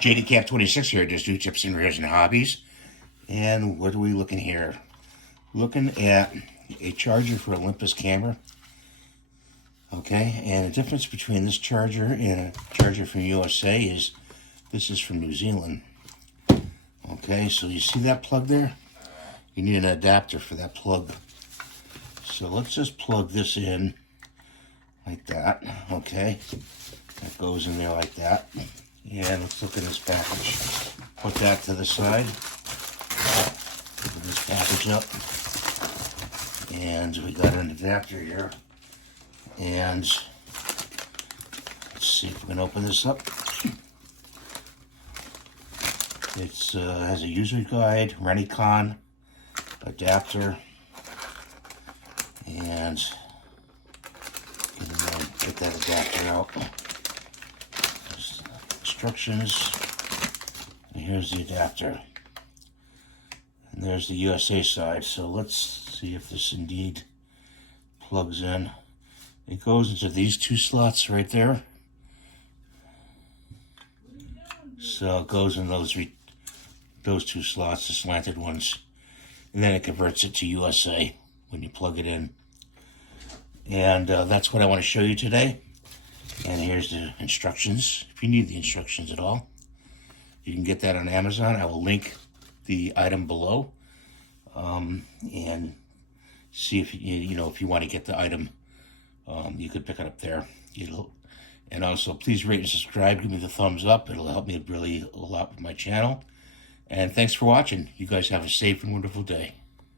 JD 26 here, just do tips and rears and hobbies. And what are we looking here? Looking at a charger for Olympus camera. Okay, and the difference between this charger and a charger from USA is this is from New Zealand. Okay, so you see that plug there? You need an adapter for that plug. So let's just plug this in like that. Okay, that goes in there like that. And let's look at this package. Put that to the side. Open this package up. And we got an adapter here. And let's see if we can open this up. It has a user guide, Renicon, adapter, and get that adapter out. There's instructions, and here's the adapter. And there's the USA side. So let's see if this indeed plugs in. It goes into these two slots right there. So it goes in those two slots, the slanted ones. And then it converts it to USA when you plug it in. And that's what I want to show you today. And here's the instructions. If you need the instructions at all, you can get that on Amazon. I will link the item below. And see if if you want to get the item, you could pick it up there. And also, please rate and subscribe. Give me the thumbs up. It'll help me really a lot with my channel. And thanks for watching. You guys have a safe and wonderful day.